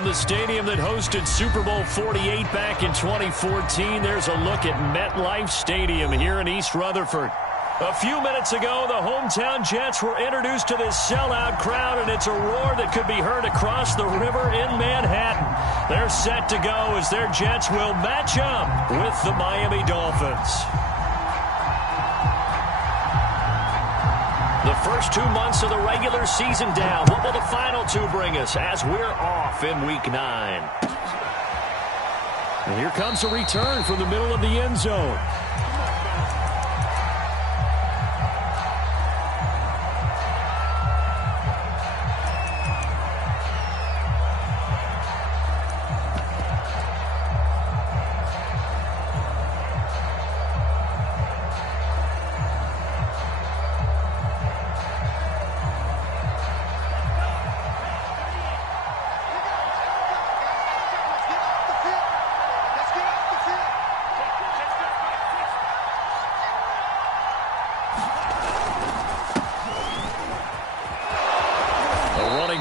From the stadium that hosted Super Bowl 48 back in 2014, there's a look at MetLife Stadium here in East Rutherford. A few minutes ago, the hometown Jets were introduced to this sellout crowd, and it's a roar that could be heard across the river in Manhattan. They're set to go as their Jets will match up with the Miami Dolphins. The first 2 months of the regular season down. What will the final two bring us as we're off in Week 9? And here comes a return from the middle of the end zone.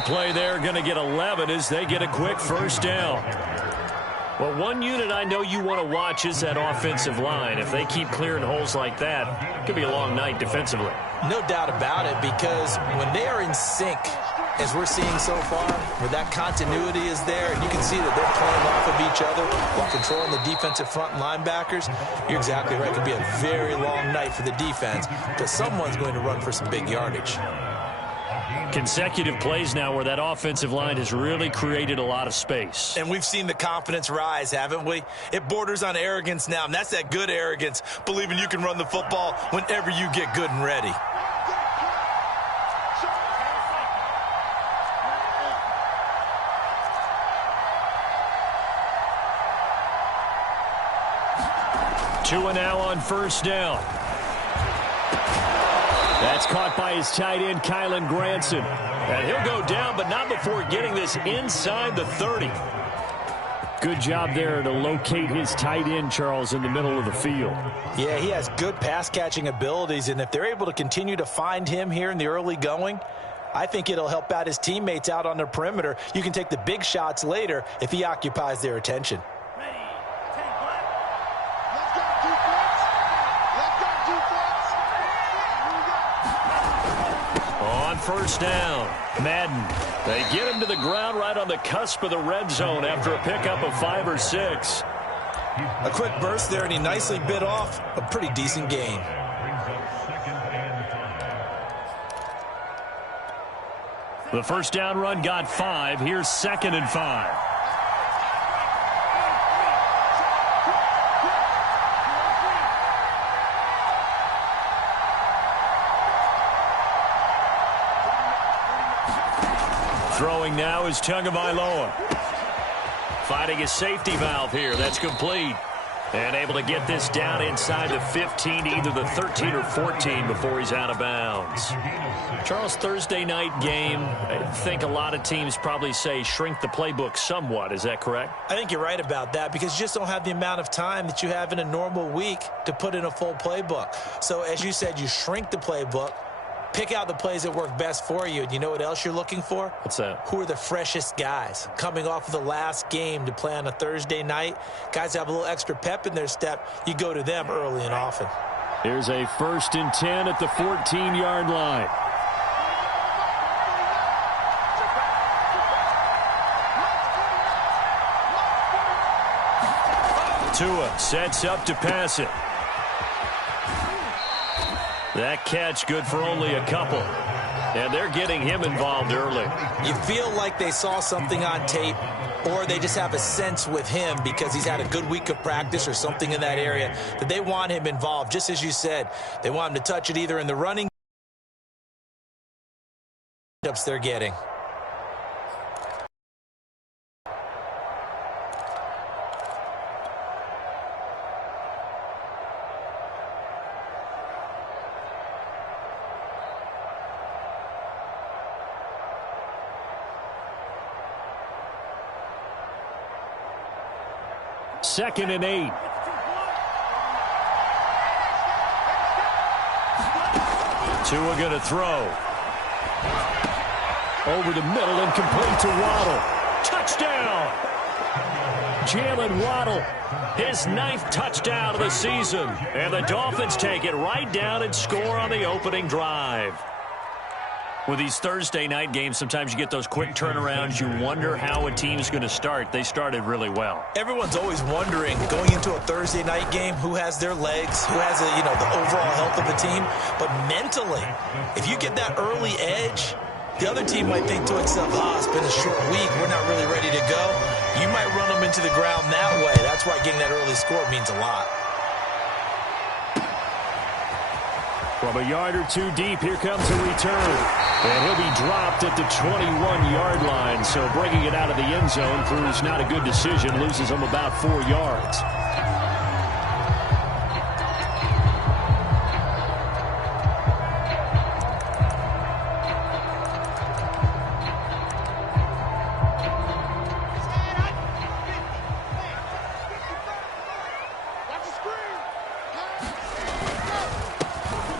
Play there, going to get 11 as they get a quick first down. Well, one unit I know you want to watch is that offensive line. If they keep clearing holes like that, it could be a long night defensively. No doubt about it, because when they are in sync, as we're seeing so far, where that continuity is there, and you can see that they're playing off of each other while controlling the defensive front linebackers, you're exactly right. It could be a very long night for the defense because someone's going to run for some big yardage. Consecutive plays now where that offensive line has really created a lot of space. And we've seen the confidence rise, haven't we? It borders on arrogance now, and that's that good arrogance, believing you can run the football whenever you get good and ready. Tua now on first down. That's caught by his tight end, Kylen Granson. And he'll go down, but not before getting this inside the 30. Good job there to locate his tight end, Charles, in the middle of the field. Yeah, he has good pass-catching abilities, and if they're able to continue to find him here in the early going, I think it'll help out his teammates out on the perimeter. You can take the big shots later if he occupies their attention. First down. Madden. They get him to the ground right on the cusp of the red zone after a pickup of 5 or 6. A quick burst there, and he nicely bit off a pretty decent gain. The first down run got 5. Here's 2nd and 5. Throwing now is Tagovailoa. Finding a safety valve here. That's complete. And able to get this down inside the 15, either the 13 or 14 before he's out of bounds. Charles, Thursday night game, I think a lot of teams probably say shrink the playbook somewhat. Is that correct? I think you're right about that because you just don't have the amount of time that you have in a normal week to put in a full playbook. So as you said, you shrink the playbook. Pick out the plays that work best for you. And you know what else you're looking for? What's that? Who are the freshest guys coming off of the last game to play on a Thursday night? Guys have a little extra pep in their step. You go to them early and often. Here's a 1st and 10 at the 14-yard line. Tua sets up to pass it. That catch good for only a couple. And they're getting him involved early. You feel like they saw something on tape, or they just have a sense with him because he's had a good week of practice or something in that area that they want him involved. Just as you said, they want him to touch it either in the running ups they're getting. Second and 8. Tua going to throw. Over the middle and complete to Waddle. touchdown. Jalen Waddle, his 9th touchdown of the season. And the Dolphins take it right down and score on the opening drive. With these Thursday night games, sometimes you get those quick turnarounds. You wonder how a team's going to start. They started really well. Everyone's always wondering, going into a Thursday night game, who has their legs, who has the overall health of the team. But mentally, if you get that early edge, the other team might think to itself, it's been a short week, we're not really ready to go. You might run them into the ground that way. That's why getting that early score means a lot. From a yard or two deep, here comes a return. And he'll be dropped at the 21-yard line. So bringing it out of the end zone proves not a good decision. Loses him about 4 yards.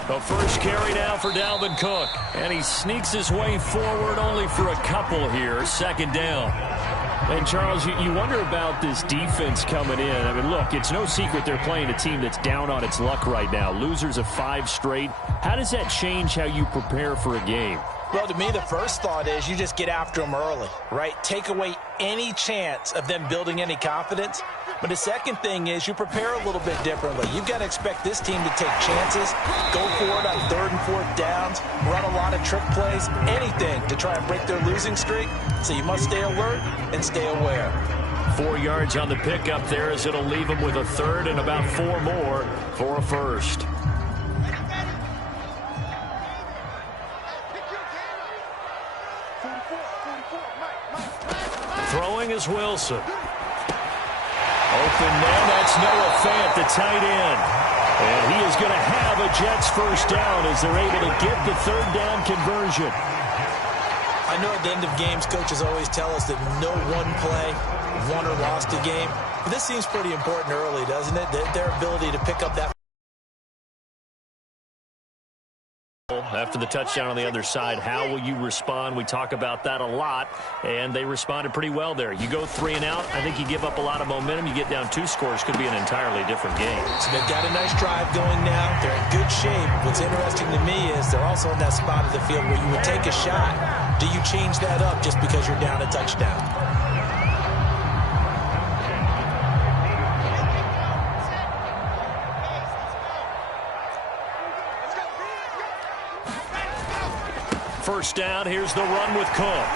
The first carry now for Dalvin Cook. And he sneaks his way forward only for a couple here. Second down. And, Charles, you wonder about this defense coming in. I mean, look, it's no secret they're playing a team that's down on its luck right now. Losers of 5 straight. How does that change how you prepare for a game? Well, to me, the first thought is you just get after them early, right? Take away any chance of them building any confidence. But the second thing is you prepare a little bit differently. You've got to expect this team to take chances, go for it on 3rd and 4th downs, run a lot of trick plays, anything to try and break their losing streak. So you must stay alert and stay aware. 4 yards on the pickup there as it'll leave them with a 3rd and about 4 more for a first. Throwing is Wilson. Open man, that's Noah Fant, the tight end. And he is going to have a Jets first down as they're able to get the 3rd down conversion. I know at the end of games, coaches always tell us that no one play won or lost a game. But this seems pretty important early, doesn't it? Their ability to pick up that. After the touchdown on the other side, how will you respond? We talk about that a lot, and they responded pretty well there. You go 3 and out, I think you give up a lot of momentum. You get down 2 scores, could be an entirely different game. So they've got a nice drive going now. They're in good shape. What's interesting to me is they're also in that spot of the field where you would take a shot. Do you change that up just because you're down a touchdown? First down, here's the run with Cook.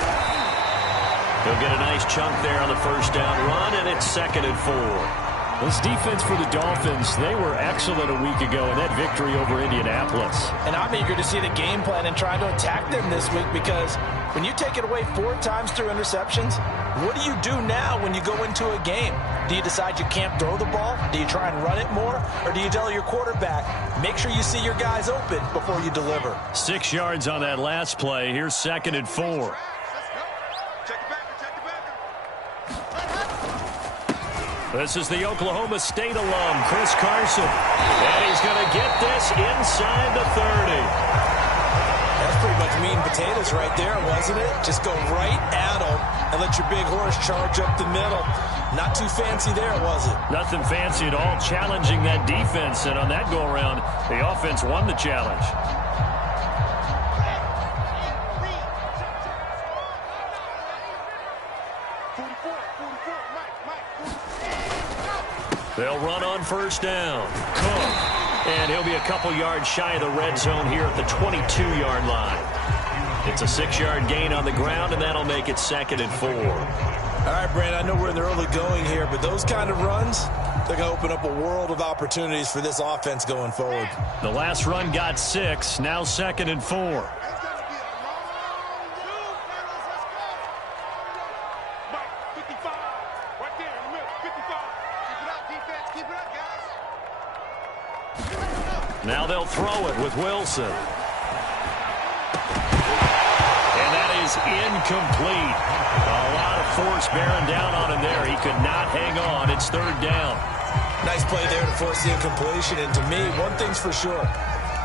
He'll get a nice chunk there on the first down run, and it's 2nd and 4. This defense for the Dolphins, they were excellent a week ago in that victory over Indianapolis. And I'm eager to see the game plan and try to attack them this week because when you take it away 4 times through interceptions, what do you do now when you go into a game? Do you decide you can't throw the ball? Do you try and run it more? Or do you tell your quarterback, make sure you see your guys open before you deliver? 6 yards on that last play. Here's 2nd and 4. This is the Oklahoma State alum, Chris Carson. And he's going to get this inside the 30. That's pretty much meat and potatoes right there, wasn't it? Just go right at them and let your big horse charge up the middle. Not too fancy there, was it? Nothing fancy at all, challenging that defense. And on that go-around, the offense won the challenge. They'll run on first down. Cook. And he'll be a couple yards shy of the red zone here at the 22-yard line. It's a 6-yard gain on the ground, and that'll make it 2nd and 4. All right, Brandon, I know we're in the early going here, but those kind of runs, they're going to open up a world of opportunities for this offense going forward. The last run got 6, now 2nd and 4. Now they'll throw it with Wilson. And that is incomplete. A lot of force bearing down on him there. He could not hang on. It's 3rd down. Nice play there to force the incompletion. And to me, one thing's for sure.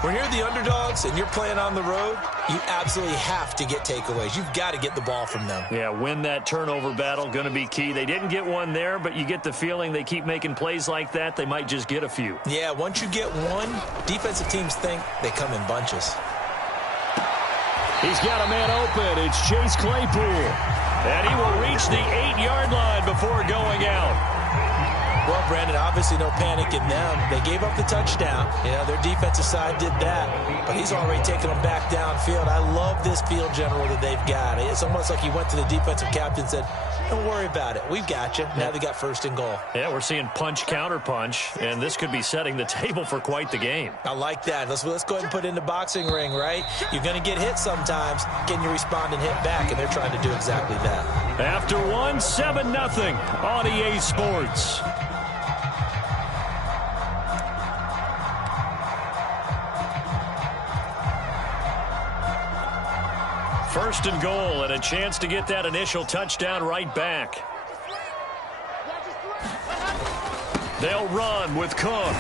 When you're the underdogs and you're playing on the road, you absolutely have to get takeaways. You've got to get the ball from them. Yeah, win that turnover battle, going to be key. They didn't get one there, but you get the feeling they keep making plays like that, they might just get a few. Yeah, once you get one, defensive teams think they come in bunches. He's got a man open. It's Chase Claypool. And he will reach the 8-yard line before going out. Well, Brandon, obviously no panic in them. They gave up the touchdown. You know, their defensive side did that. But he's already taken them back downfield. I love this field general that they've got. It's almost like he went to the defensive captain and said, don't worry about it. We've got you. Now they got first and goal. Yeah, we're seeing punch, counter punch, and this could be setting the table for quite the game. I like that. Let's go ahead and put it in the boxing ring, right? You're going to get hit sometimes. Can you respond and hit back? And they're trying to do exactly that. After 7-0 on EA Sports. First and goal, and a chance to get that initial touchdown right back. They'll run with Cook.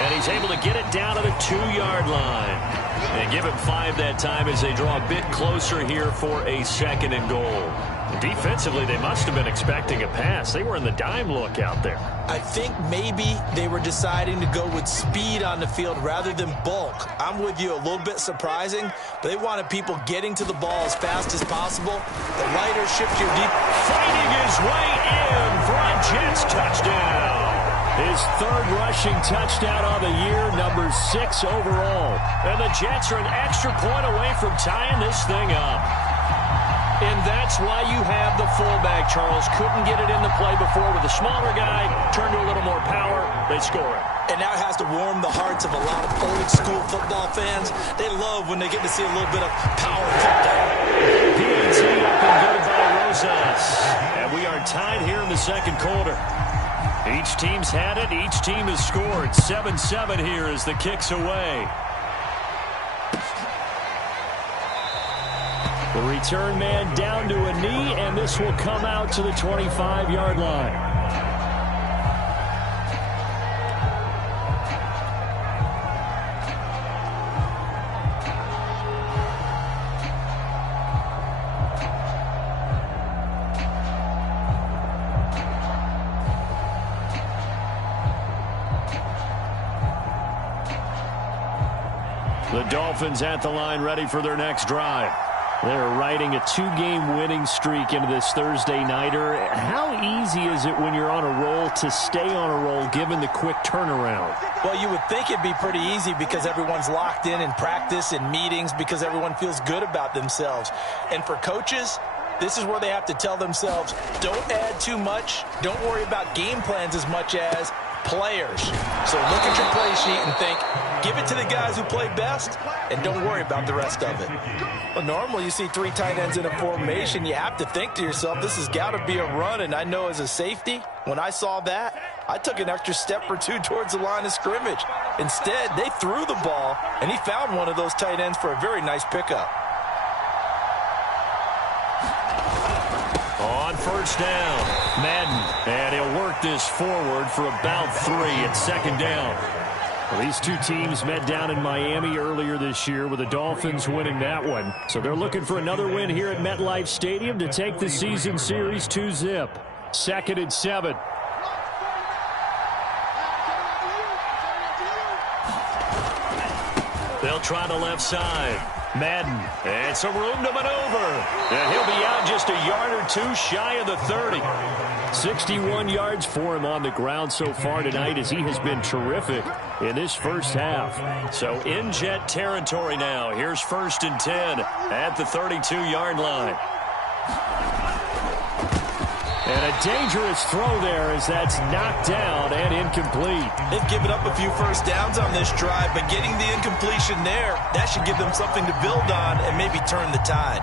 And he's able to get it down to the 2-yard line. And give him 5 that time as they draw a bit closer here for a second and goal. Defensively, they must have been expecting a pass. They were in the dime look out there. I think maybe they were deciding to go with speed on the field rather than bulk. I'm with you, a little bit surprising, but they wanted people getting to the ball as fast as possible. The lighter, shiftier, deep. Fighting his way in for a Jets touchdown. His third rushing touchdown on the year, number 6 overall. And the Jets are an extra point away from tying this thing up. And that's why you have the fullback, Charles. Couldn't get it in the play before with a smaller guy. Turned to a little more power. They score it. And now it has to warm the hearts of a lot of old-school football fans. They love when they get to see a little bit of power football. PAT up and good by Rosas. And we are tied here in the second quarter. Each team's had it. Each team has scored. 7-7 here as the kick's away. The return man down to a knee, and this will come out to the 25-yard line. The Dolphins at the line ready for their next drive. They're riding a 2-game winning streak into this Thursday nighter. How easy is it when you're on a roll to stay on a roll given the quick turnaround? Well, you would think it'd be pretty easy because everyone's locked in practice and meetings because everyone feels good about themselves. And for coaches, this is where they have to tell themselves, don't add too much. Don't worry about game plans as much as players. So look at your play sheet and think, give it to the guys who play best, and don't worry about the rest of it. Well, normally you see 3 tight ends in a formation. You have to think to yourself, this has got to be a run, and I know as a safety, when I saw that, I took an extra step or 2 towards the line of scrimmage. Instead, they threw the ball, and he found one of those tight ends for a very nice pickup. On first down, Madden, and he'll work this forward for about 3 at second down. Well, these two teams met down in Miami earlier this year with the Dolphins winning that one. So they're looking for another win here at MetLife Stadium to take the season series 2-0. Second and 7. They'll try the left side. Madden, and some room to maneuver. And he'll be out just a yard or 2 shy of the 30. 61 yards for him on the ground so far tonight as he has been terrific in this first half. So in Jet territory now. Here's first and 10 at the 32-yard line. And a dangerous throw there as that's knocked down and incomplete. They've given up a few first downs on this drive, but getting the incompletion there, that should give them something to build on and maybe turn the tide.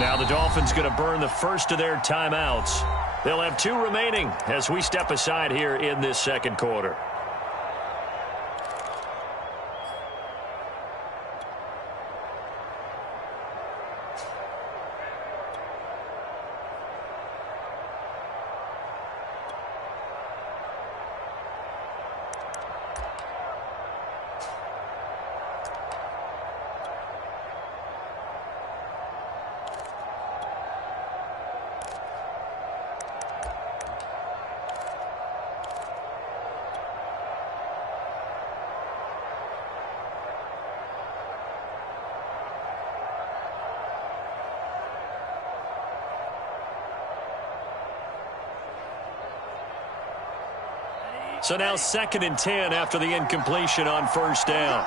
Now the Dolphins going to burn the first of their timeouts. They'll have 2 remaining as we step aside here in this second quarter. So now 2nd and 10 after the incompletion on first down.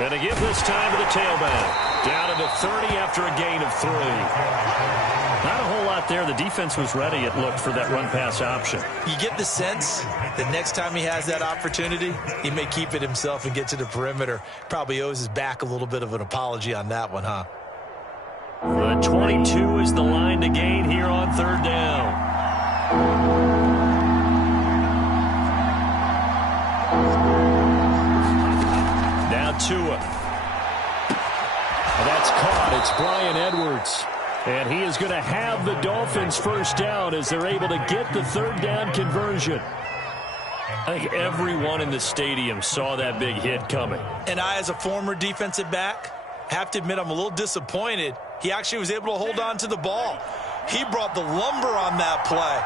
And to give this time to the tailback. Down to the 30 after a gain of 3. Not a whole lot there. The defense was ready, it looked, for that run-pass option. You get the sense that next time he has that opportunity, he may keep it himself and get to the perimeter. Probably owes his back a little bit of an apology on that one, huh? The 22 is the line to gain here on 3rd down. Now Tua. That's caught. It's Bryan Edwards. And he is going to have the Dolphins first down as they're able to get the 3rd down conversion. I think everyone in the stadium saw that big hit coming. And I, as a former defensive back, have to admit I'm a little disappointed. He actually was able to hold on to the ball. He brought the lumber on that play.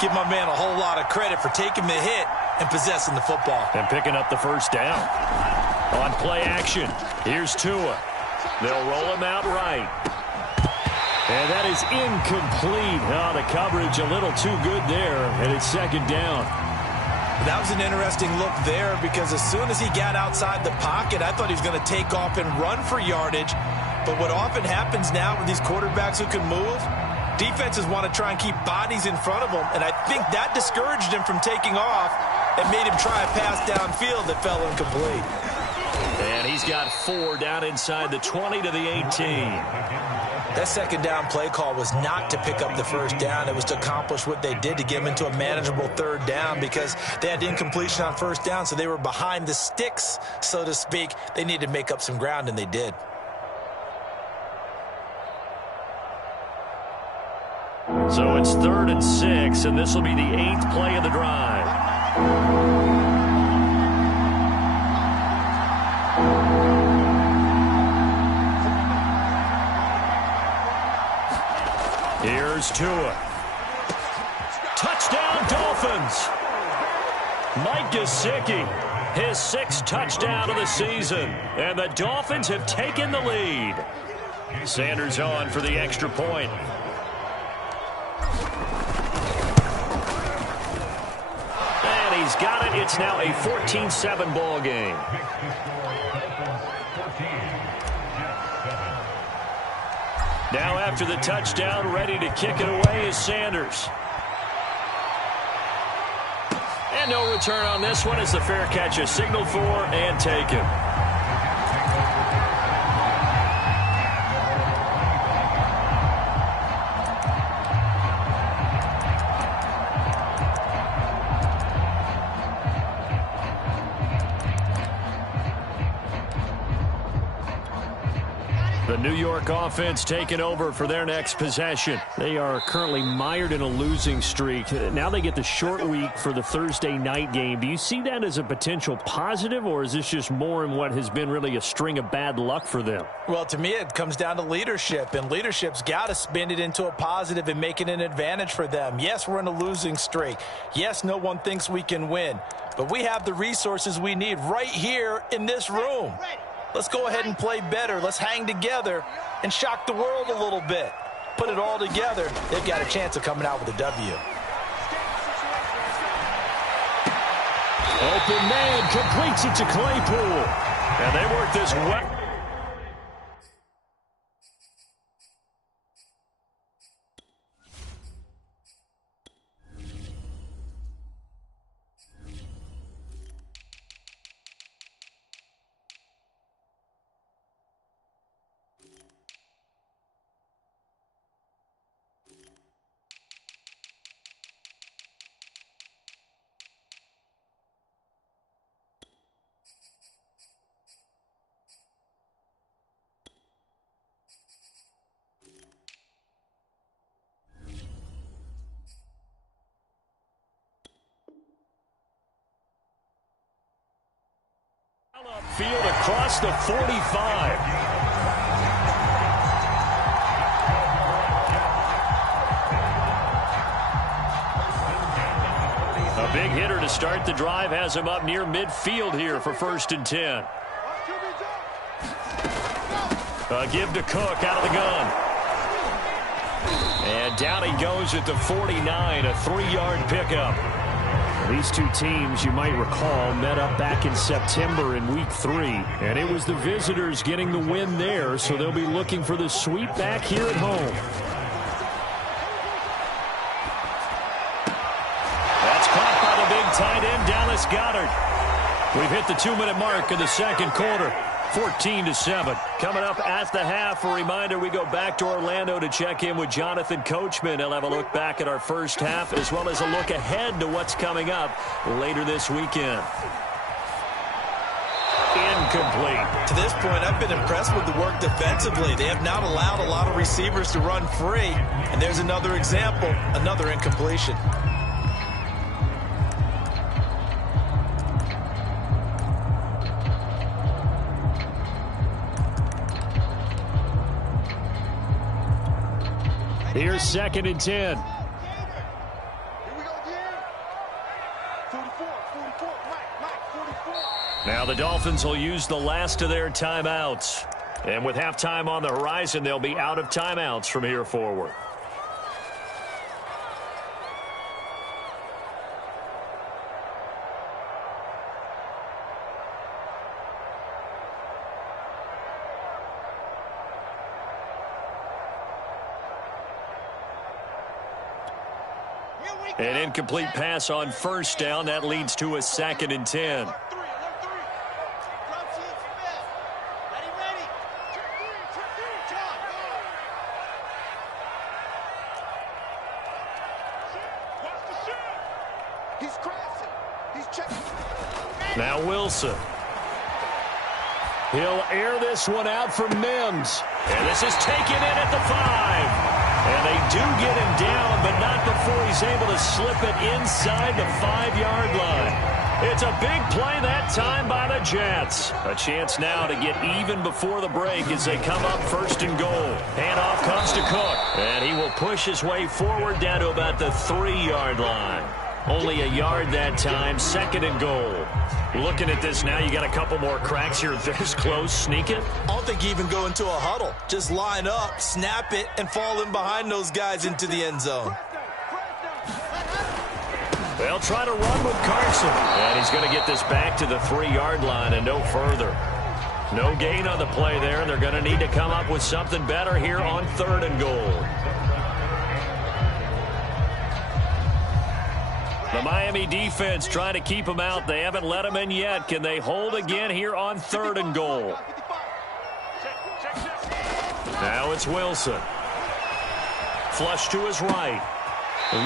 Give my man a whole lot of credit for taking the hit and possessing the football. And picking up the first down. On play action, here's Tua. They'll roll him out right. And that is incomplete. Oh, the coverage a little too good there, and it's 2nd down. That was an interesting look there because as soon as he got outside the pocket, I thought he was going to take off and run for yardage. But what often happens now with these quarterbacks who can move, defenses want to try and keep bodies in front of them, and I think that discouraged him from taking off and made him try a pass downfield that fell incomplete. And he's got 4 down inside the 20 to the 18. That 2nd down play call was not to pick up the first down. It was to accomplish what they did to get them into a manageable 3rd down because they had incompletion on first down, so they were behind the sticks, so to speak. They needed to make up some ground, and they did. So it's 3rd and 6, and this will be the 8th play of the drive. Here's Tua. Touchdown, Dolphins. Mike Gesicki, his 6th touchdown of the season. And the Dolphins have taken the lead. Sanders on for the extra point. And he's got it. It's now a 14-7 ball game. Now after the touchdown, ready to kick it away is Sanders. And no return on this one as the fair catch is signaled for and taken. The New York offense taking over for their next possession. They are currently mired in a losing streak. Now they get the short week for the Thursday night game. Do you see that as a potential positive, or is this just more in what has been really a string of bad luck for them? Well, to me, it comes down to leadership, and leadership's got to spin it into a positive and make it an advantage for them. Yes, we're in a losing streak. Yes, no one thinks we can win, but we have the resources we need right here in this room. Let's go ahead and play better. Let's hang together and shock the world a little bit. Put it all together. They've got a chance of coming out with a W. Open man completes it to Claypool. And they work this well. Field across the 45. A big hitter to start the drive has him up near midfield here for 1st and 10. A give to Cook out of the gun. And down he goes at the 49, a 3-yard pickup. These two teams, you might recall, met up back in September in Week 3. And it was the visitors getting the win there, so they'll be looking for the sweep back here at home. That's caught by the big tight end, Dallas Goedert. We've hit the 2-minute mark in the second quarter. 14-7. Coming up at the half, a reminder we go back to Orlando to check in with Jonathan Coachman. He'll have a look back at our first half as well as a look ahead to what's coming up later this weekend. Incomplete. To this point, I've been impressed with the work defensively. They have not allowed a lot of receivers to run free. And there's another example, another incompletion. Here's 2nd and 10. Now the Dolphins will use the last of their timeouts. And with halftime on the horizon, they'll be out of timeouts from here forward. An incomplete pass on first down. That leads to a 2nd and 10. Now Wilson. He'll air this one out for Mims. And this is taken in at the 5. And they do get him down, but not before he's able to slip it inside the 5-yard line. It's a big play that time by the Jets. A chance now to get even before the break as they come up 1st and goal. Handoff comes to Cook. And he will push his way forward down to about the 3-yard line. Only a yard that time, 2nd and goal. Looking at this now, you got a couple more cracks here. This close, sneak it. I don't think you even go into a huddle. Just line up, snap it, and fall in behind those guys into the end zone. They'll try to run with Carson. And he's going to get this back to the 3-yard line and no further. No gain on the play there, and they're going to need to come up with something better here on 3rd and goal. The Miami defense trying to keep him out. They haven't let him in yet. Can they hold again here on 3rd and goal? Now it's Wilson. Flush to his right.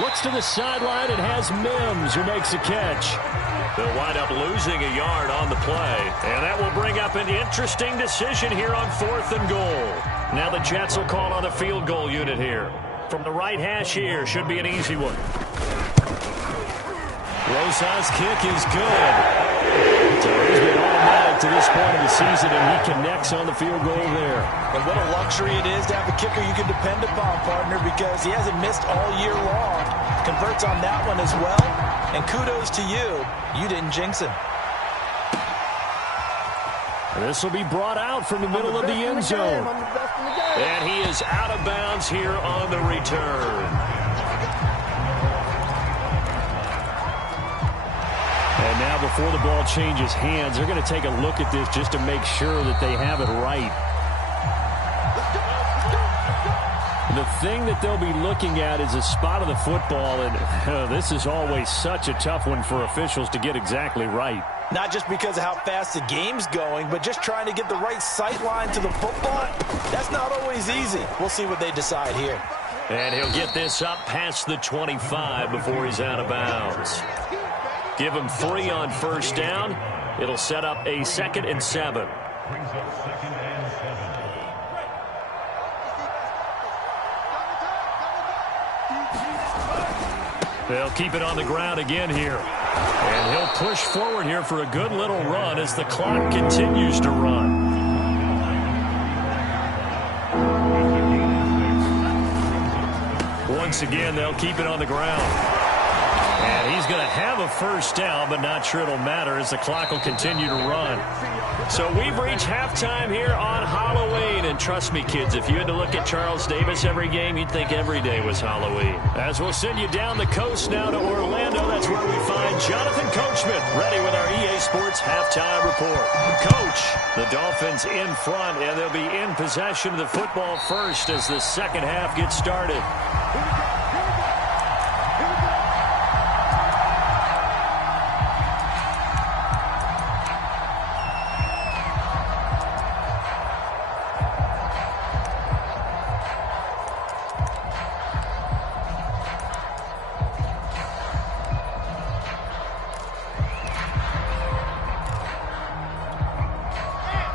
Looks to the sideline and has Mims who makes a catch. They'll wind up losing a yard on the play. And that will bring up an interesting decision here on 4th and goal. Now the Jets will call on the field goal unit here. From the right hash here, should be an easy one. Rosas' kick is good. So he's been automatic to this point of the season, and he connects on the field goal there. And what a luxury it is to have a kicker you can depend upon, partner, because he hasn't missed all year long. Converts on that one as well. And kudos to you. You didn't jinx him. This will be brought out from the middle of the end zone. And he is out of bounds here on the return. And now before the ball changes hands, they're going to take a look at this just to make sure that they have it right. The thing that they'll be looking at is a spot of the football, and this is always such a tough one for officials to get exactly right. Not just because of how fast the game's going, but just trying to get the right sight line to the football. That's not always easy. We'll see what they decide here. And he'll get this up past the 25 before he's out of bounds. Give him 3 on first down. It'll set up a 2nd and 7. They'll keep it on the ground again here. And he'll push forward here for a good little run as the clock continues to run. Once again, they'll keep it on the ground. And he's going to have a first down, but not sure it'll matter as the clock will continue to run. So we've reached halftime here on Halloween. And trust me, kids, if you had to look at Charles Davis every game, you'd think every day was Halloween. As we'll send you down the coast now to Orlando, that's where we find Jonathan Coachman, ready with our EA Sports halftime report. Coach, the Dolphins in front, and they'll be in possession of the football first as the second half gets started.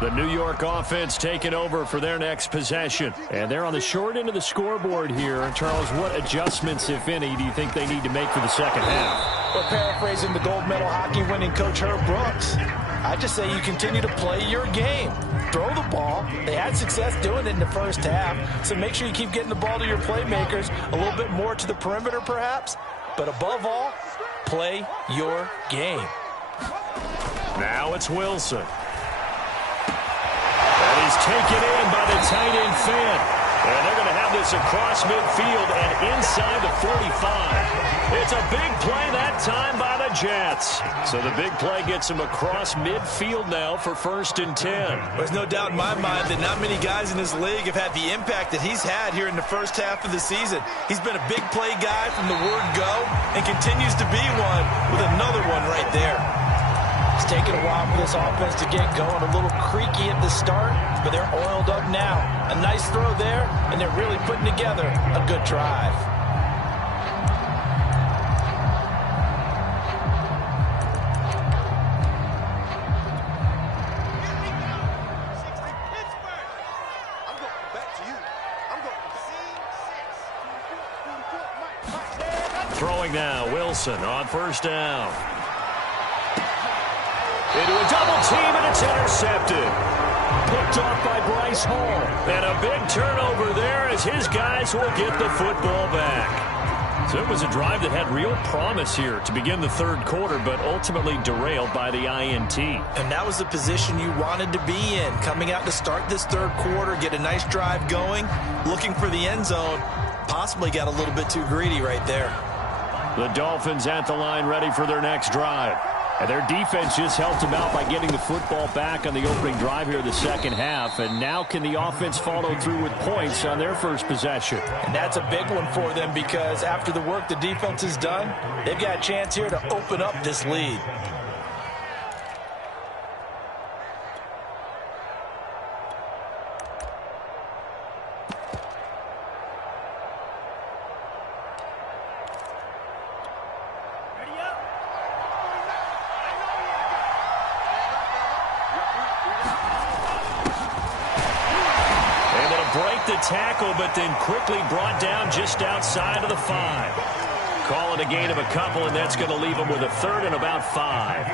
The New York offense taking over for their next possession. And they're on the short end of the scoreboard here. Charles, what adjustments, if any, do you think they need to make for the second half? Well, paraphrasing the gold medal hockey winning coach Herb Brooks, I just say you continue to play your game. Throw the ball. They had success doing it in the first half, so make sure you keep getting the ball to your playmakers, a little bit more to the perimeter perhaps, but above all, play your game. Now it's Wilson. And he's taken in by the tight end Fant. And they're going to have this across midfield and inside the 45. It's a big play that time by the Jets. So the big play gets him across midfield now for 1st and 10. There's no doubt in my mind that not many guys in this league have had the impact that he's had here in the first half of the season. He's been a big play guy from the word go and continues to be one with another one right there. It's taken a while for this offense to get going. A little creaky at the start, but they're oiled up now. A nice throw there, and they're really putting together a good drive. Throwing now, Wilson on 1st down. Into a double team, and it's intercepted. Picked off by Bryce Hall. And a big turnover there as his guys will get the football back. So it was a drive that had real promise here to begin the third quarter, but ultimately derailed by the INT. And that was the position you wanted to be in. Coming out to start this third quarter, get a nice drive going, looking for the end zone. Possibly got a little bit too greedy right there. The Dolphins at the line ready for their next drive. And their defense just helped them out by getting the football back on the opening drive here in the second half. And now can the offense follow through with points on their first possession? And that's a big one for them because after the work the defense has done, they've got a chance here to open up this lead. Tackle, but then quickly brought down just outside of the 5. Call it a gain of a couple, and that's going to leave them with a 3rd and about 5.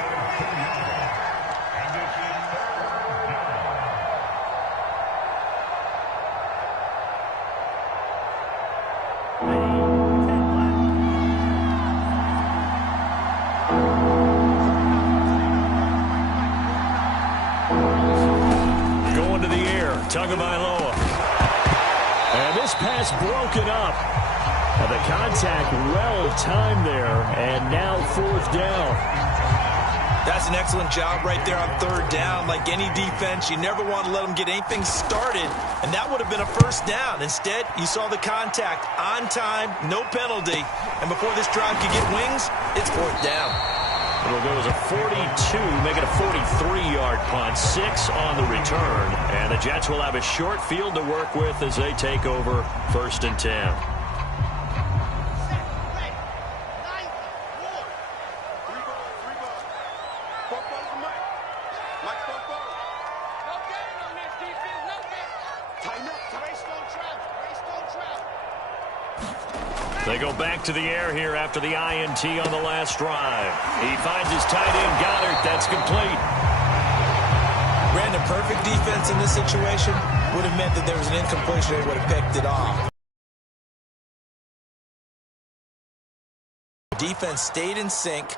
Going to the air, Tagovailoa. And this pass broken up. And the contact well-timed there. And now 4th down. That's an excellent job right there on 3rd down. Like any defense, you never want to let them get anything started. And that would have been a 1st down. Instead, you saw the contact on time, no penalty. And before this drive could get wings, it's 4th down. It'll go as a 42, make it a 43-yard punt, 6 on the return. And the Jets will have a short field to work with as they take over 1st and 10. They go back to the air here after the INT on the last drive. He finds his tight end, Goddard. That's complete. Brandon, perfect defense in this situation would have meant that there was an incompletion. They would have picked it off. Defense stayed in sync,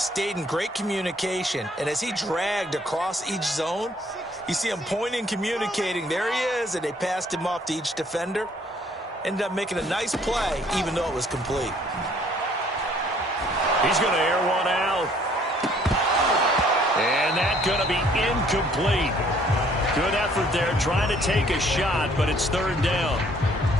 stayed in great communication, and as he dragged across each zone, you see him pointing, communicating. There he is, and they passed him off to each defender. Ended up making a nice play, even though it was complete. He's going to air one out. And that's going to be incomplete. Good effort there, trying to take a shot, but it's third down.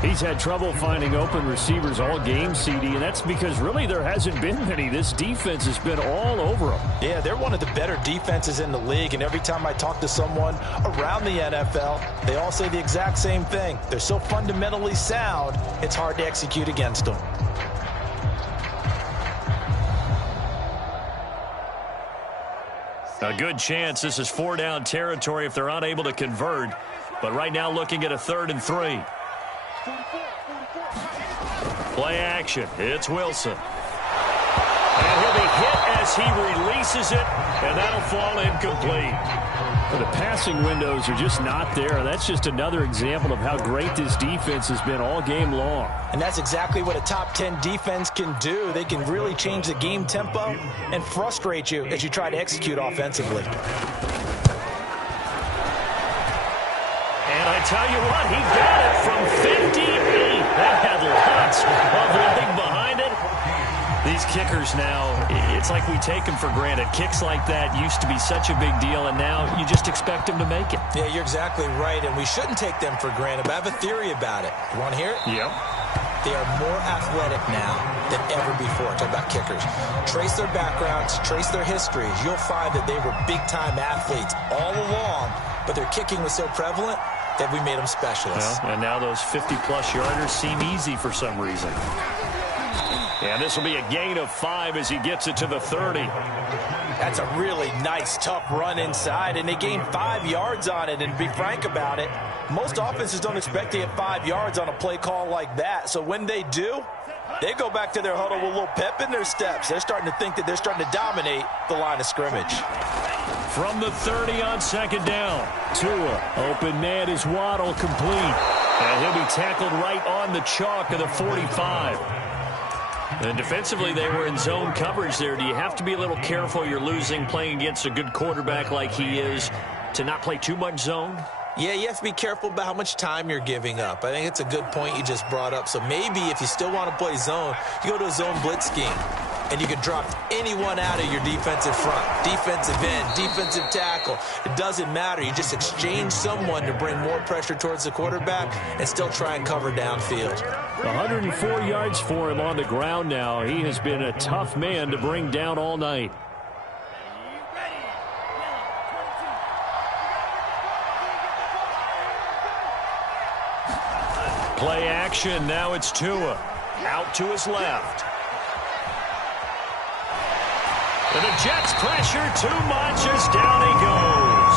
He's had trouble finding open receivers all game, CD, and that's because really there hasn't been many. This defense has been all over them. Yeah, they're one of the better defenses in the league, and every time I talk to someone around the NFL, they all say the exact same thing. They're so fundamentally sound, it's hard to execute against them. A good chance this is 4-down territory if they're unable to convert, but right now looking at a 3rd and 3. Play action. It's Wilson. And he'll be hit as he releases it, and that'll fall incomplete. The passing windows are just not there. That's just another example of how great this defense has been all game long. And that's exactly what a top 10 defense can do. They can really change the game tempo and frustrate you as you try to execute offensively. And I tell you what, he got it from 58. That had lots of leg behind it. These kickers now, it's like we take them for granted. Kicks like that used to be such a big deal, and now you just expect them to make it. Yeah, you're exactly right, and we shouldn't take them for granted, but I have a theory about it. You want to hear it? Yep. They are more athletic now than ever before. Talk about kickers. Trace their backgrounds, trace their histories. You'll find that they were big-time athletes all along, but their kicking was so prevalent that we made them specialists. Well, and now those 50-plus yarders seem easy for some reason. And this will be a gain of 5 as he gets it to the 30. That's a really nice, tough run inside, and they gained 5 yards on it. And to be frank about it, most offenses don't expect to get 5 yards on a play call like that. So when they do, they go back to their huddle with a little pep in their steps. They're starting to think that they're starting to dominate the line of scrimmage. From the 30 on 2nd down, Tua, open man is Waddle, complete. And he'll be tackled right on the chalk of the 45. And defensively, they were in zone coverage there. Do you have to be a little careful? You're losing playing against a good quarterback like he is to not play too much zone? Yeah, you have to be careful about how much time you're giving up. I think it's a good point you just brought up. So maybe if you still want to play zone, you go to a zone blitz scheme. And you can drop anyone out of your defensive front, defensive end, defensive tackle. It doesn't matter. You just exchange someone to bring more pressure towards the quarterback and still try and cover downfield. 104 yards for him on the ground now. He has been a tough man to bring down all night. Play action. Now it's Tua. Out to his left. And the Jets pressure too much as down he goes.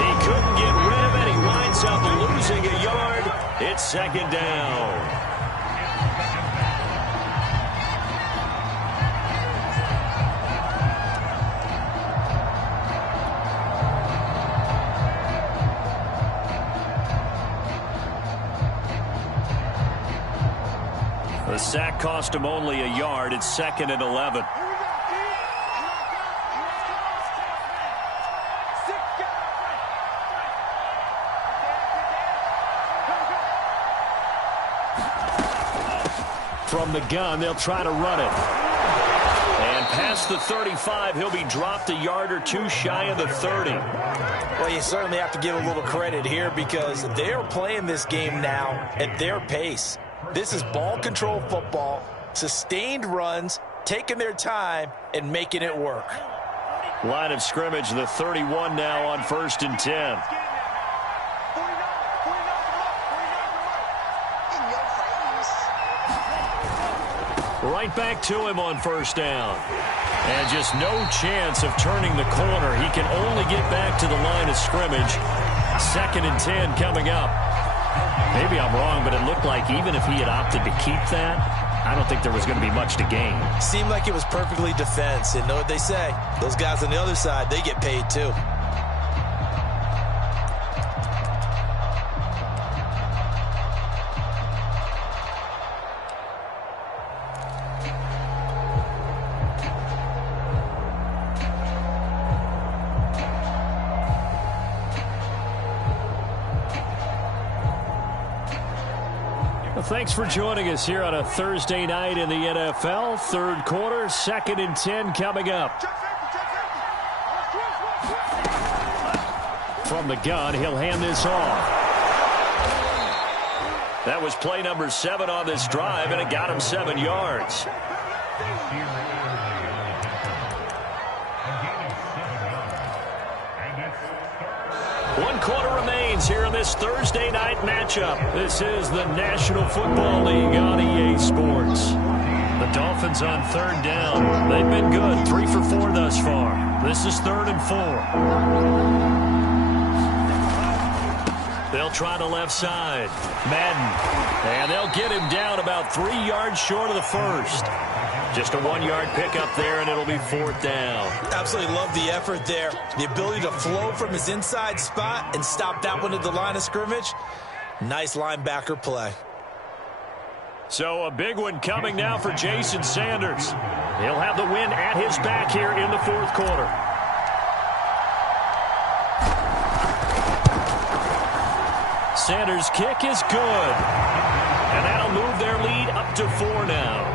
He couldn't get rid of it. He winds up losing a yard. It's 2nd down. The sack cost him only a yard. It's 2nd and 11. From the gun, they'll try to run it. And past the 35, he'll be dropped a yard or two shy of the 30. Well, you certainly have to give a little credit here because they're playing this game now at their pace. This is ball control football, sustained runs, taking their time, and making it work. Line of scrimmage, the 31 now on 1st and 10. Right back to him on 1st down. And just no chance of turning the corner. He can only get back to the line of scrimmage. 2nd and 10 coming up. Maybe I'm wrong, but it looked like even if he had opted to keep that, I don't think there was going to be much to gain. Seemed like it was perfectly defense. And know what they say? Those guys on the other side, they get paid too. Well, thanks for joining us here on a Thursday night in the NFL. Third quarter, 2nd and 10 coming up. From the gun, he'll hand this off. That was play number 7 on this drive, and it got him 7 yards. One quarter remains here in this Thursday night matchup. This is the National Football League on EA Sports. The Dolphins on 3rd down. They've been good, 3 for 4 thus far. This is 3rd and 4. They'll try the left side. Madden. And they'll get him down about 3 yards short of the first. Just a 1-yard pickup there, and it'll be 4th down. Absolutely love the effort there. The ability to flow from his inside spot and stop that one at the line of scrimmage. Nice linebacker play. So a big one coming now for Jason Sanders. He'll have the win at his back here in the 4th quarter. Sanders' kick is good. And that'll move their lead up to 4 now.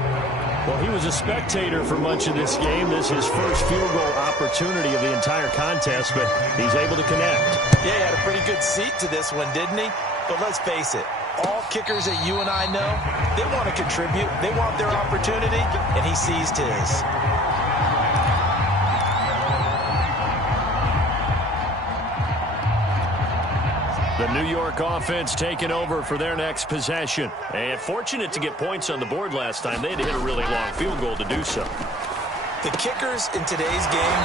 Well, he was a spectator for much of this game. This is his first field goal opportunity of the entire contest, but he's able to connect. Yeah, he had a pretty good seat to this one, didn't he? But let's face it, all kickers that you and I know, they want to contribute. They want their opportunity, and he seized his. The New York offense taking over for their next possession. And fortunate to get points on the board last time. They had to hit a really long field goal to do so. The kickers in today's game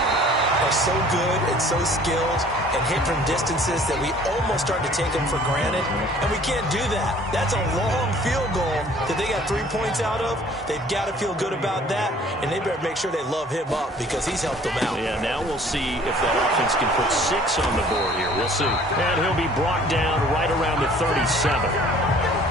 are so good and so skilled and hit from distances that we almost start to take them for granted. And we can't do that. That's a long field goal that they got 3 points out of. They've got to feel good about that, and they better make sure they love him up because he's helped them out. Yeah, now we'll see if that offense can put 6 on the board here. We'll see. And he'll be brought down right around the 37.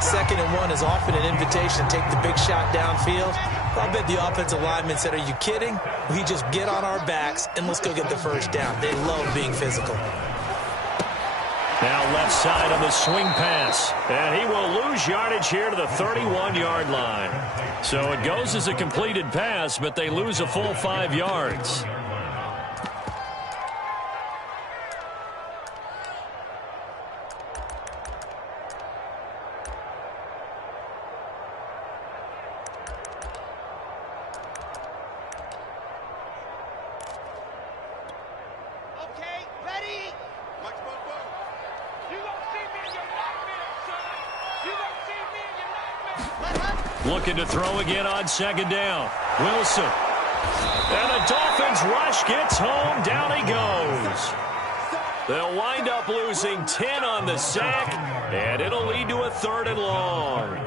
2nd and 1 is often an invitation to take the big shot downfield. I bet the offensive lineman said, are you kidding? We just get on our backs and let's go get the first down. They love being physical. Now left side on the swing pass. And he will lose yardage here to the 31-yard line. So it goes as a completed pass, but they lose a full 5 yards. Looking to throw again on 2nd down. Wilson. And the Dolphins rush gets home. Down he goes. They'll wind up losing 10 on the sack, and it'll lead to a 3rd and long.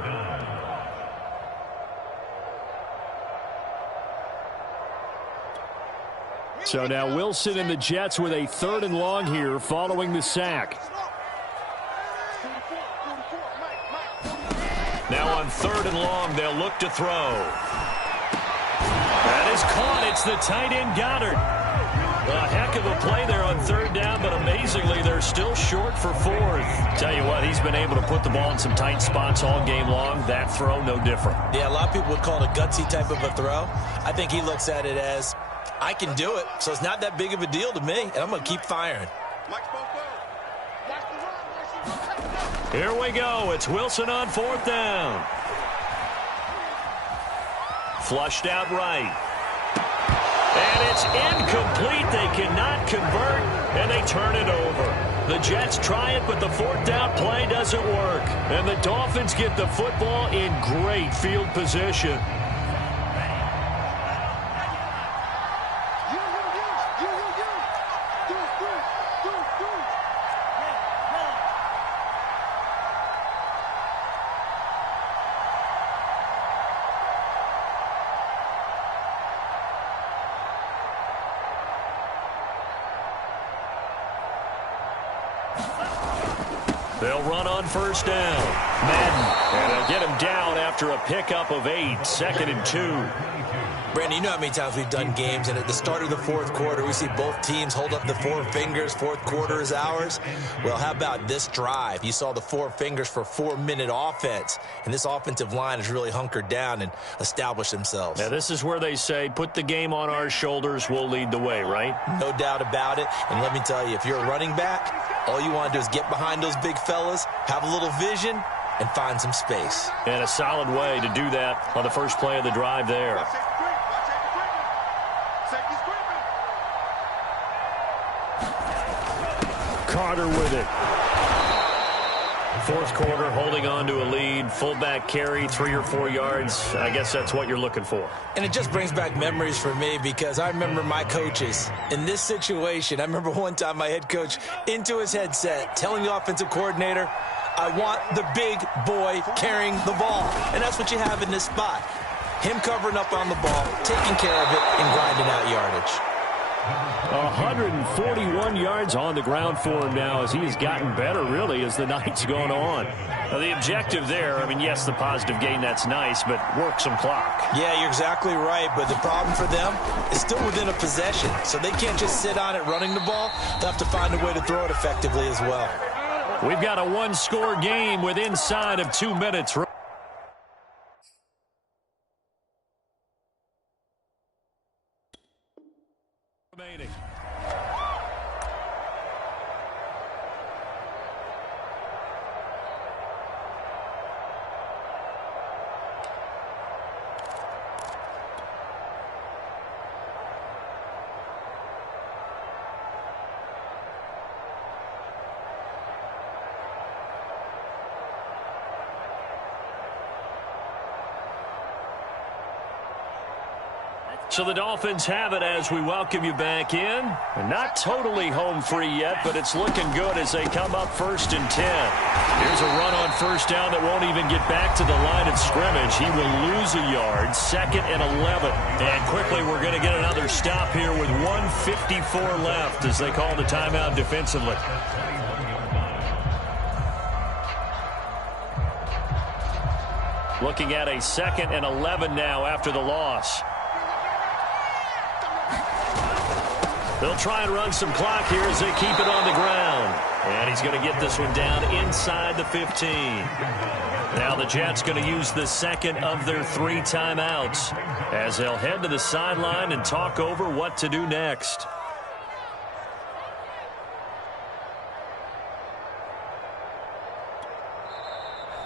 So now Wilson and the Jets with a 3rd and long here following the sack. Now on 3rd and long, they'll look to throw. That is caught. It's the tight end Goddard. A heck of a play there on 3rd down, but amazingly, they're still short for 4th. Tell you what, he's been able to put the ball in some tight spots all game long. That throw, no different. Yeah, a lot of people would call it a gutsy type of a throw. I think he looks at it as, I can do it, so it's not that big of a deal to me, and I'm going to keep firing. Here we go. It's Wilson on 4th down. Flushed out right. And it's incomplete. They cannot convert, and they turn it over. The Jets try it, but the 4th down play doesn't work. And the Dolphins get the football in great field position. They'll run on first down. Madden, and they'll get him down after a pickup of 8, 2nd and 2. Brandon, you know how many times we've done games, and at the start of the fourth quarter, we see both teams hold up the 4 fingers, fourth quarter is ours. Well, how about this drive? You saw the 4 fingers for 4-minute offense, and this offensive line has really hunkered down and established themselves. Now, this is where they say, put the game on our shoulders, we'll lead the way, right? No doubt about it, and let me tell you, if you're a running back, all you want to do is get behind those big fellas, have a little vision, and find some space. And a solid way to do that on the first play of the drive there. Carter with it. Fourth quarter, holding on to a lead. Fullback carry, 3 or 4 yards. I guess that's what you're looking for. And it just brings back memories for me because I remember my coaches in this situation. I remember one time my head coach into his headset telling the offensive coordinator, I want the big boy carrying the ball. And that's what you have in this spot. Him covering up on the ball, taking care of it, and grinding out yardage. 141 yards on the ground for him now as he has gotten better, really, as the night's gone on. Now, the objective there, I mean, yes, the positive gain, that's nice, but work some clock. Yeah, you're exactly right, but the problem for them is still within a possession, so they can't just sit on it running the ball. They'll have to find a way to throw it effectively as well. We've got a one-score game with inside of 2 minutes remaining. So the Dolphins have it as we welcome you back in. And not totally home free yet, but it's looking good as they come up 1st and 10. Here's a run on first down that won't even get back to the line of scrimmage. He will lose a yard, 2nd and 11. And quickly we're going to get another stop here with 1:54 left as they call the timeout defensively. Looking at a 2nd and 11 now after the loss. They'll try and run some clock here as they keep it on the ground. And he's going to get this one down inside the 15. Now the Jets going to use the 2nd of their 3 timeouts as they'll head to the sideline and talk over what to do next.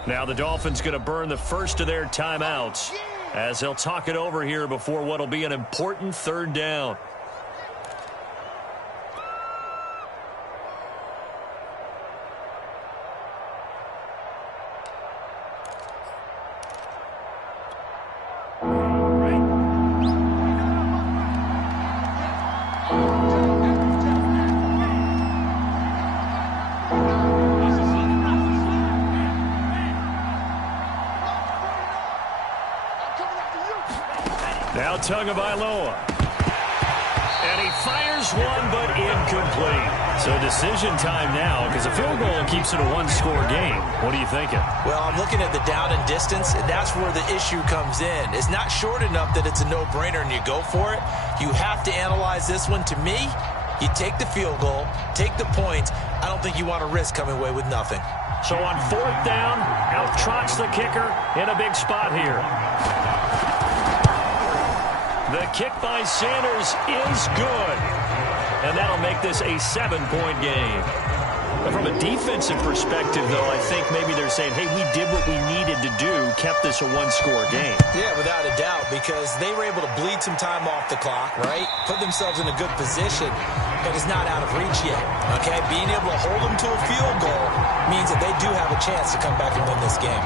Now the Dolphins going to burn the first of their timeouts as they'll talk it over here before what will be an important 3rd down. Now Tagovailoa. And he fires one, but incomplete. So decision time now because a field goal keeps it a one-score game. What are you thinking? Well, I'm looking at the down and distance, and that's where the issue comes in. It's not short enough that it's a no-brainer and you go for it. You have to analyze this one. To me, you take the field goal, take the points. I don't think you want to risk coming away with nothing. So on 4th down, out trots the kicker in a big spot here. The kick by Sanders is good. And that'll make this a 7-point game. But from a defensive perspective, though, I think maybe they're saying, hey, we did what we needed to do, kept this a one-score game. Yeah, without a doubt, because they were able to bleed some time off the clock, right? Put themselves in a good position, but it's not out of reach yet, okay? Being able to hold them to a field goal means that they do have a chance to come back and win this game.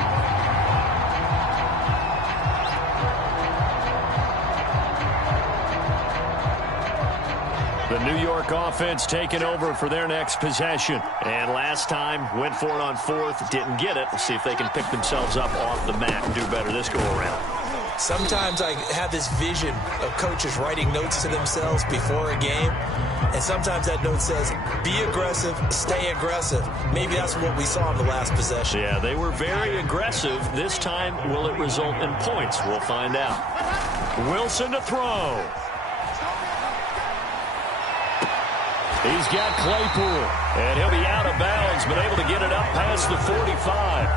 The New York offense taking over for their next possession. And last time, went for it on 4th, didn't get it. We'll see if they can pick themselves up off the mat and do better this go-around. Sometimes I have this vision of coaches writing notes to themselves before a game. And sometimes that note says, be aggressive, stay aggressive. Maybe that's what we saw in the last possession. Yeah, they were very aggressive. This time, will it result in points? We'll find out. Wilson to throw. He's got Claypool, and he'll be out of bounds, but able to get it up past the 45.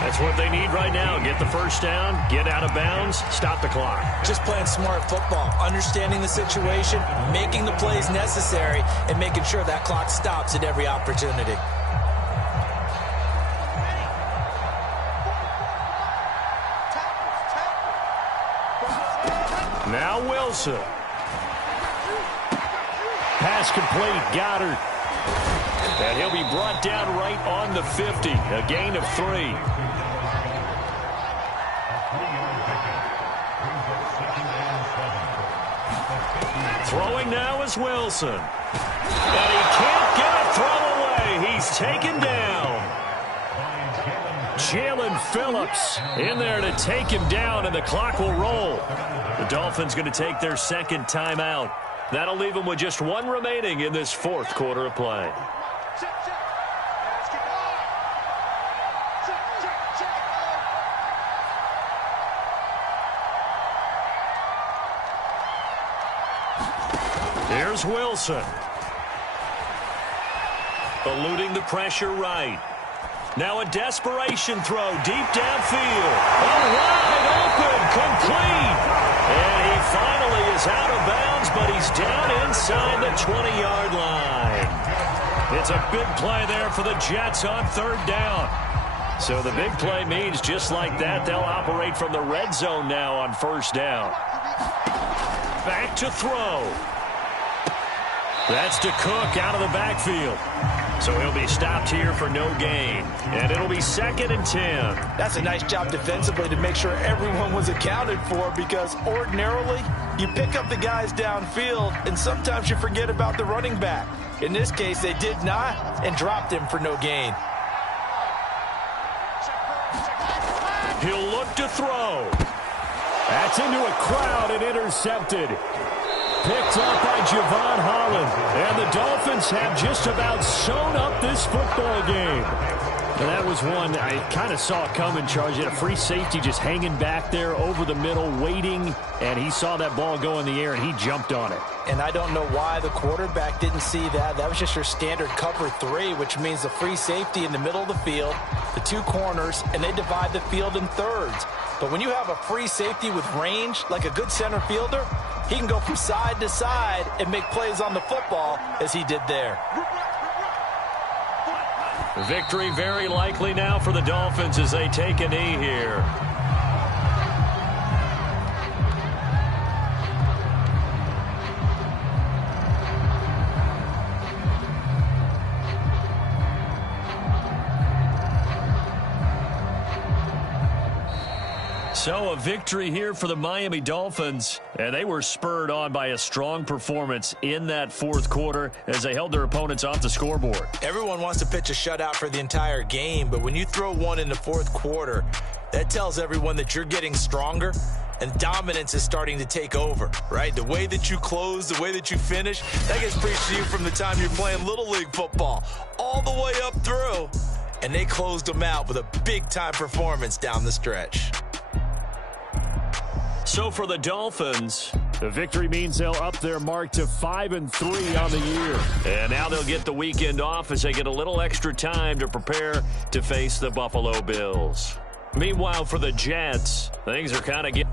That's what they need right now. Get the first down, get out of bounds, stop the clock. Just playing smart football, understanding the situation, making the plays necessary, and making sure that clock stops at every opportunity. Now Wilson. Pass complete, Goddard. And he'll be brought down right on the 50, a gain of 3. Throwing now is Wilson. And he can't get a throw away. He's taken down. Jalen Phillips in there to take him down, and the clock will roll. The Dolphins going to take their second timeout. That'll leave them with just one remaining in this fourth quarter of play. Here's Wilson. Eluding the pressure right. Now a desperation throw deep downfield. Oh, wide open, complete. And he finally is out of bounds, but he's down inside the 20-yard line. It's a big play there for the Jets on third down. So the big play means just like that, they'll operate from the red zone now on first down. Back to throw. That's to Cook out of the backfield. So he'll be stopped here for no gain. And it'll be 2nd and 10. That's a nice job defensively to make sure everyone was accounted for, because ordinarily you pick up the guys downfield and sometimes you forget about the running back. In this case, they did not and dropped him for no gain. He'll look to throw. That's into a crowd and intercepted. Picked up by Javon Holland. And the Dolphins have just about sewn up this football game. And that was one I kind of saw coming, Charles. He had a free safety just hanging back there over the middle, waiting. And he saw that ball go in the air, and he jumped on it. And I don't know why the quarterback didn't see that. That was just your standard cover 3, which means the free safety in the middle of the field, the 2 corners, and they divide the field in thirds. But when you have a free safety with range, like a good center fielder, he can go from side to side and make plays on the football as he did there. Victory very likely now for the Dolphins as they take a knee here. So a victory here for the Miami Dolphins, and they were spurred on by a strong performance in that fourth quarter as they held their opponents off the scoreboard. Everyone wants to pitch a shutout for the entire game, but when you throw one in the fourth quarter, that tells everyone that you're getting stronger and dominance is starting to take over, right? The way that you close, the way that you finish, that gets preached to you from the time you're playing Little League football all the way up through, and they closed them out with a big-time performance down the stretch. So for the Dolphins, the victory means they'll up their mark to 5-3 on the year. And now they'll get the weekend off as they get a little extra time to prepare to face the Buffalo Bills. Meanwhile, for the Jets, things are kind of getting...